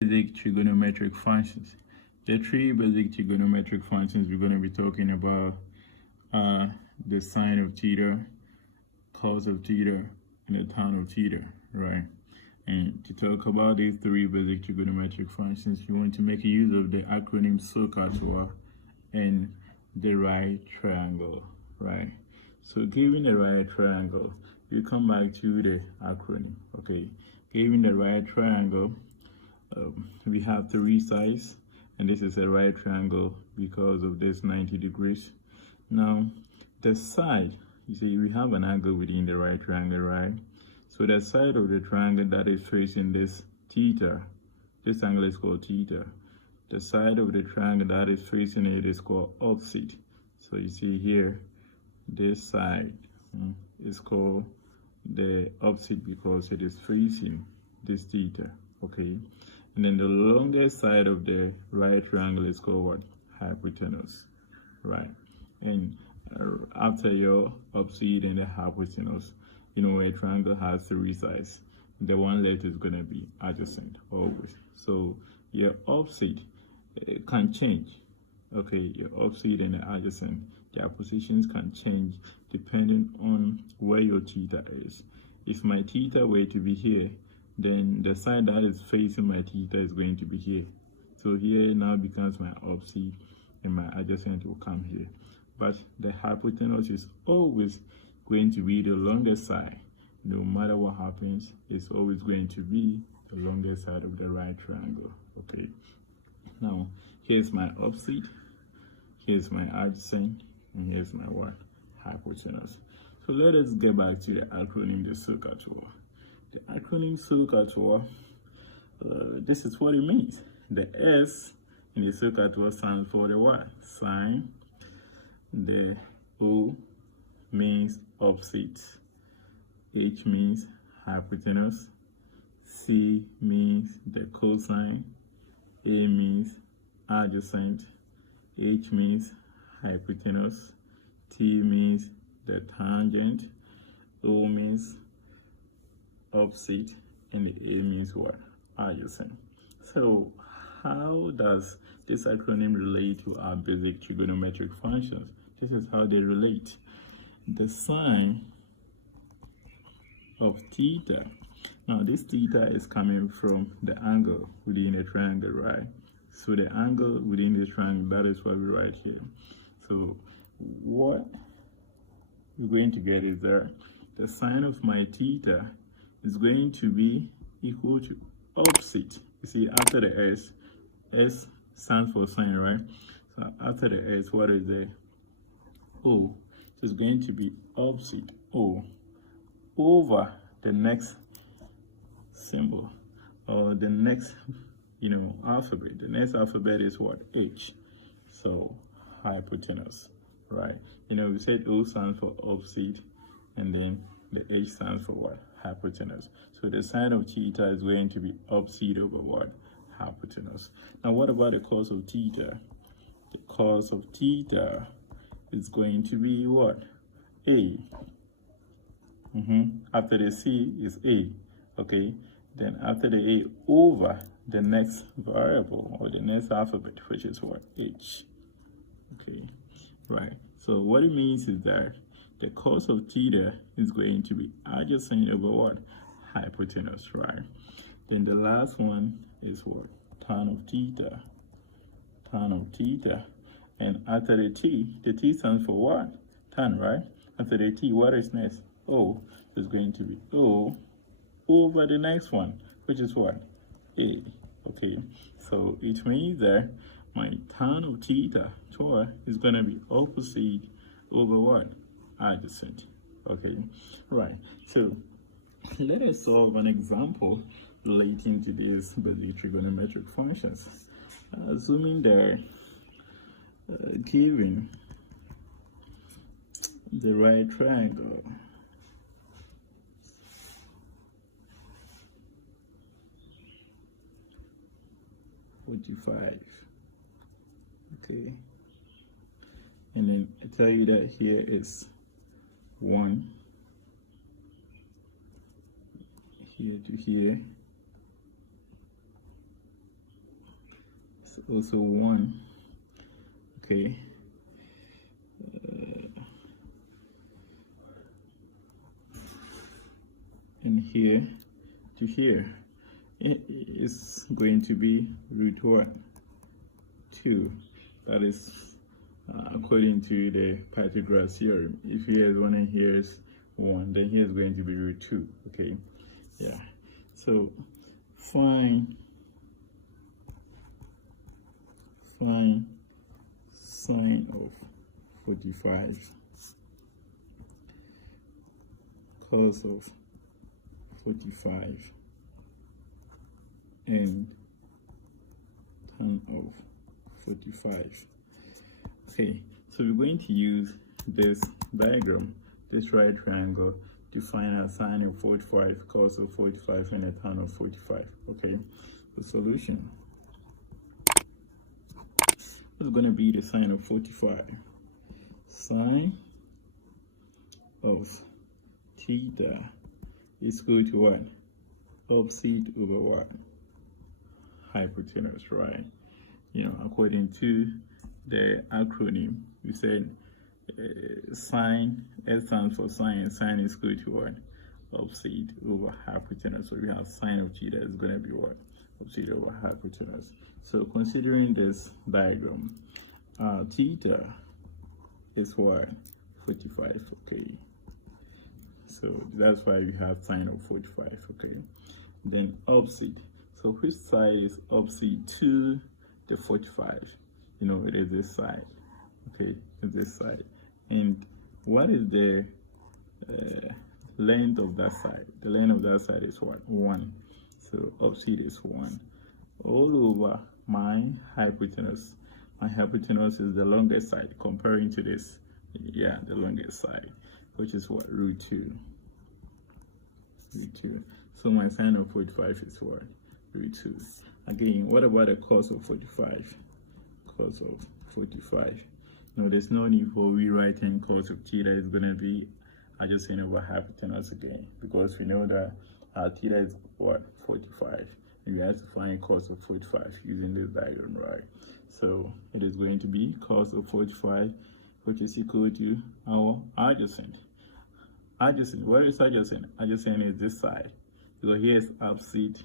Basic trigonometric functions. The three basic trigonometric functions we're going to be talking about are the sine of theta, cos of theta, and the tan of theta, right? And to talk about these three basic trigonometric functions, you want to make use of the acronym SOHCAHTOA and the right triangle, right? So given the right triangle, you come back to the acronym, okay? Given the right triangle, we have three sides, and this is a right triangle because of this 90 degrees. Now, the side, you see, we have an angle within the right triangle, right? So the side of the triangle that is facing this theta, this angle is called theta. The side of the triangle that is facing it is called opposite. So you see here, this side is called the opposite because it is facing this theta, okay? And then the longest side of the right triangle is called what? Hypotenuse, right? And after your opposite and the hypotenuse, you know, a triangle has three sides. The one left is going to be adjacent always. So your opposite can change, okay? Your opposite and the adjacent, their positions can change depending on where your theta is. If my theta were to be here, then the side that is facing my theta is going to be here. So here now becomes my opposite and my adjacent will come here. But the hypotenuse is always going to be the longest side. No matter what happens, it's always going to be the longest side of the right triangle, okay? Now, here's my opposite, here's my adjacent, and here's my what? Hypotenuse. So let us get back to the acronym, the SOHCAHTOA. The acronym SOHCAHTOA, this is what it means. The S in the SOHCAHTOA stands for the what? Sine. The O means opposite. H means hypotenuse. C means the cosine. A means adjacent. H means hypotenuse. T means the tangent. O means opposite, and the A means what? Adjacent. So how does this acronym relate to our basic trigonometric functions? This is how they relate. The sine of theta. Now this theta is coming from the angle within a triangle, right? So the angle within this triangle, that is what we write here. So what we're going to get is that the sine of my theta is going to be equal to opposite. You see, after the S, S stands for sine, right? So after the S, what is the O? So it's going to be opposite O over the next symbol or the next, alphabet. The next alphabet is what? H. So hypotenuse, right? We said O stands for opposite, and then the H stands for what? Hypotenuse. So the sine of theta is going to be opposite over what? Hypotenuse. Now what about the cos of theta? The cos of theta is going to be what? A. After the C is A, okay? Then after the A, over the next variable or the next alphabet, which is what? H, okay? Right. So what it means is that the cos of theta is going to be adjacent over what? Hypotenuse, right? Then the last one is what? Tan of theta. Tan of theta. And after the T stands for what? Tan, right? After the T, what is next? O. So it's going to be O over the next one, which is what? A. Okay. So it means that my tan of theta, is going to be opposite over what? Adjacent. Okay, right. So let us solve an example relating to these basic trigonometric functions. Assuming they're given the right triangle, (45). Okay, and then I tell you that here is 1, here to here, is also 1. Okay. And here to here, it is going to be root 2. That is according to the Pythagoras theorem. If here is 1 and here is 1, then here is going to be root 2. Okay, yeah. So find sine of 45, cos of 45, and tan of 45. Okay, so we're going to use this diagram, this right triangle, to find a sine of 45, cos of 45, and a tan of 45. Okay, the solution is going to be the sine of 45. Sine of theta is equal to what? Opposite over what? Hypotenuse, right? You know, according to the acronym, we said sine, S stands for sine. Sine is equal to what? Opposite over hypotenuse. So we have sine of theta is going to be what? Opposite over hypotenuse. So considering this diagram, theta is what? 45. Okay. So that's why we have sine of 45. Okay. Then opposite. So which side is opposite to the 45? You know, it is this side. Okay, it's this side. And what is the length of that side? The length of that side is what? 1. So opposite is 1. All over my hypotenuse. My hypotenuse is the longest side comparing to this. Yeah, the longest side, which is what? Root 2. Root 2. So my sine of 45 is what? Root 2. Again, what about the cos of 45? Cos of 45. No, there's no need for rewriting cos of theta is going to be adjacent over hypotenuse again, because we know that theta is what? 45. And we have to find cos of 45 using this diagram, right? So it is going to be cos of 45, which is equal to our adjacent. Adjacent, where is adjacent? Adjacent is this side. So here's opposite,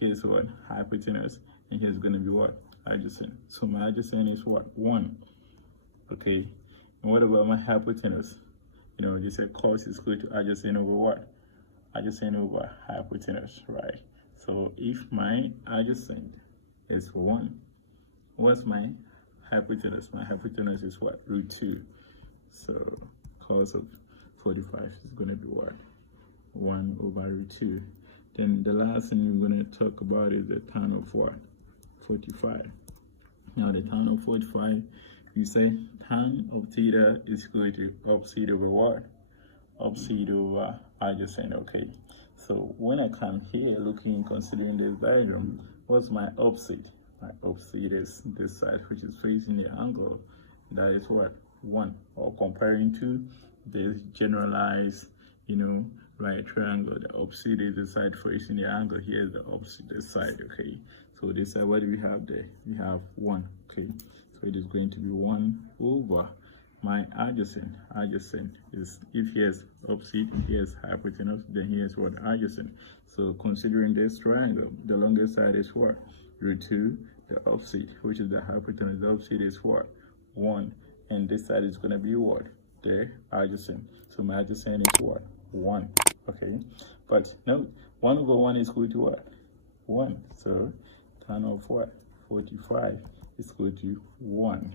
here's what? Hypotenuse, and here's going to be what? Adjacent. So my adjacent is what? 1. Okay. And what about my hypotenuse? You know, you said cos is equal to adjacent over what? Adjacent over hypotenuse, right? So if my adjacent is 1, what's my hypotenuse? My hypotenuse is what? Root 2. So cos of 45 is going to be what? 1 over root 2. Then the last thing we're going to talk about is the tan of what? 45. Now the tan of 45, you say tan of theta is equal to opposite over what? Opposite over adjacent. Okay. So when I come here looking, considering this diagram, what's my opposite? My opposite is this side, which is facing the angle. That is what? 1. Or comparing to this generalized, you know, right triangle. The opposite is the side facing the angle. Here is the opposite side. Okay. So this side, what do we have there? We have 1. Okay. So it is going to be 1 over my adjacent. Adjacent is, if here's opposite, here's hypotenuse, then here's what? Adjacent. So considering this triangle, the longest side is what? Root 2. The opposite, which is the hypotenuse, the opposite is what? 1. And this side is going to be what? The adjacent. So my adjacent is what? 1. Okay. But no, 1 over 1 is equal to what? 1. So tan of what? 45 is equal to 1.